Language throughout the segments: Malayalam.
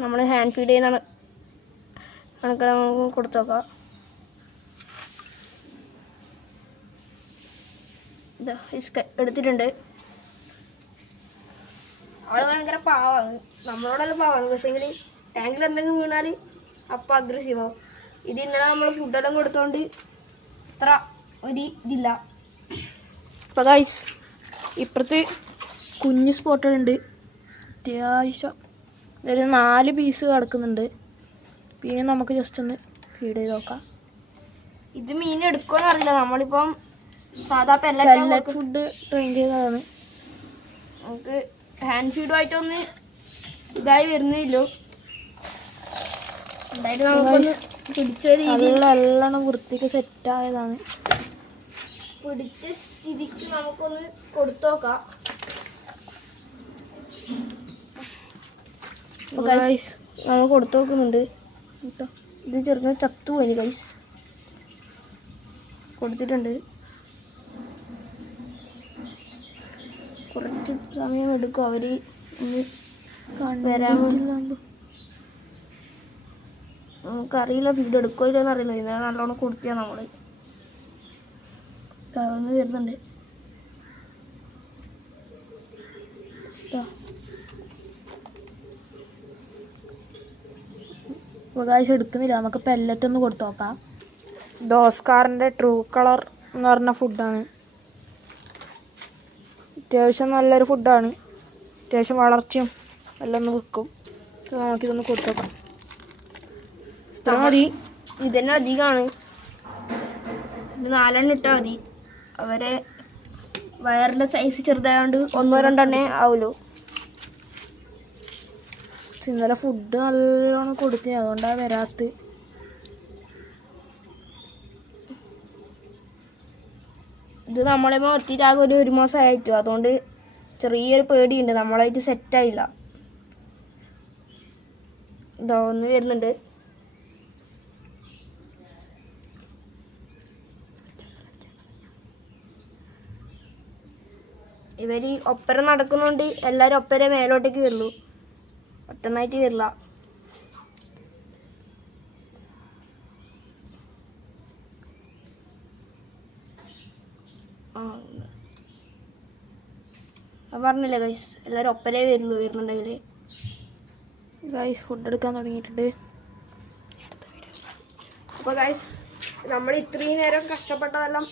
നമ്മൾ ഹാൻഡ് ഫീഡ് ചെയ്യുന്ന കണക്കിൽ നമുക്ക് കൊടുത്തു നോക്കാം. എടുത്തിട്ടുണ്ട്. അവൾ ഭയങ്കര പാവമാണ്, നമ്മളോടെല്ലാം പാവമാണ്. പക്ഷേങ്കിൽ ടാങ്കിൽ എന്തെങ്കിലും വീണാൽ അപ്പം അഗ്രസീവ് ആവും. ഇത് ഇന്നലെ നമ്മൾ ഫുഡെല്ലാം കൊടുത്തോണ്ട് അത്ര ഒരു ഇതില്ല. അപ്പോൾ ഗൈസ് ഇപ്പുറത്ത് കുഞ്ഞ് സ്പോട്ടുകളുണ്ട്. അത്യാവശ്യം ഒരു 4 പീസ് കിടക്കുന്നുണ്ട്. പിന്നെ നമുക്ക് ജസ്റ്റ് ഒന്ന് ഫീഡ് ചെയ്ത് നോക്കാം. ഇത് മീൻ എടുക്കുമെന്ന് അറിയില്ല. നമ്മളിപ്പം സാധാ പെല്ലറ്റ് ഫുഡ് ട്രെയിൻ ചെയ്തതാണ്. നമുക്ക് ഹാൻഡ് ഫീഡുമായിട്ടൊന്ന് ഇതായി വരുന്നില്ലോ. എന്തായാലും നമുക്കൊന്ന് പിടിച്ച രീതിയിൽ നല്ലോണം വൃത്തിക്ക് സെറ്റായതാണ്. പിടിച്ച സ്ഥിതിക്ക് നമുക്കൊന്ന് കൊടുത്തു നോക്കാം. ഗൈസ് നമ്മൾ കൊടുത്തു നോക്കുന്നുണ്ട് കേട്ടോ. ഇത് ചെറുങ്ങനെ ചത്തു പോയി ഗൈസ്. കൊടുത്തിട്ടുണ്ട്. കുറച്ച് സമയം എടുക്കും അവർ വരാൻ. നമുക്കറിയില്ല ഫീഡ് എടുക്കുമോ ഇല്ലെന്ന് അറിയില്ല. ഇന്നലെ നല്ലോണം കൊടുത്തിയാണ് നമ്മൾ. ഒന്ന് വരുന്നുണ്ട്. പ്രകാശം എടുക്കുന്നില്ല. നമുക്ക് പെല്ലറ്റ് ഒന്ന് കൊടുത്തു നോക്കാം. ഇത് ഓസ്കാറിൻ്റെ ട്രൂ കളർ എന്ന് പറഞ്ഞ ഫുഡാണ്. അത്യാവശ്യം നല്ലൊരു ഫുഡാണ്. അത്യാവശ്യം വളർച്ചയും എല്ലാം ഒന്ന് വെക്കും. നമുക്കിതൊന്ന് കൊടുത്തു നോക്കാം. ഇത്ര മതി. ഇതന്നെ അധികമാണ്. ഇത് 4 ഇട്ടാൽ മതി. അവരെ വയറിൻ്റെ സൈസ് ചെറുതായതുകൊണ്ട് 1-2 ആവുമല്ലോ. ഇന്നലെ ഫുഡ് നല്ലോണം കൊടുത്തിന്, അതുകൊണ്ടാണ് വരാത്തത്. ഇത് നമ്മളിപ്പോൾ ഒത്തിരിയാകെ ഒരു മാസമായിട്ടു. അതുകൊണ്ട് ചെറിയൊരു പേടിയുണ്ട്, നമ്മളായിട്ട് സെറ്റായില്ല. ഇതാ ഒന്ന് വരുന്നുണ്ട്. ഇവർ ഒപ്പര നടക്കുന്നതുകൊണ്ട് എല്ലാവരും ഒപ്പര മേലോട്ടേക്ക് വരുള്ളൂ, ഒറ്റന്നായിട്ട് വരില്ല. പറഞ്ഞില്ലേ ഗൈസ്, എല്ലാവരും ഒപ്പരേ വരുന്നുണ്ടെങ്കിൽ. ഗൈസ് ഫുഡ് എടുക്കാൻ തുടങ്ങിയിട്ടുണ്ട്. അപ്പോൾ ഗൈസ് നമ്മൾ ഇത്രയും നേരം കഷ്ടപ്പെട്ടതെല്ലാം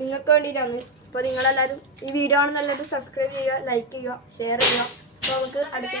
നിങ്ങൾക്ക് വേണ്ടിയിട്ടാണ്. അപ്പോൾ നിങ്ങളെല്ലാവരും ഈ വീഡിയോ ആണെന്നെല്ലാവരും സബ്സ്ക്രൈബ് ചെയ്യുക, ലൈക്ക് ചെയ്യുക, ഷെയർ ചെയ്യുക. അപ്പോൾ നമുക്ക് അടുത്ത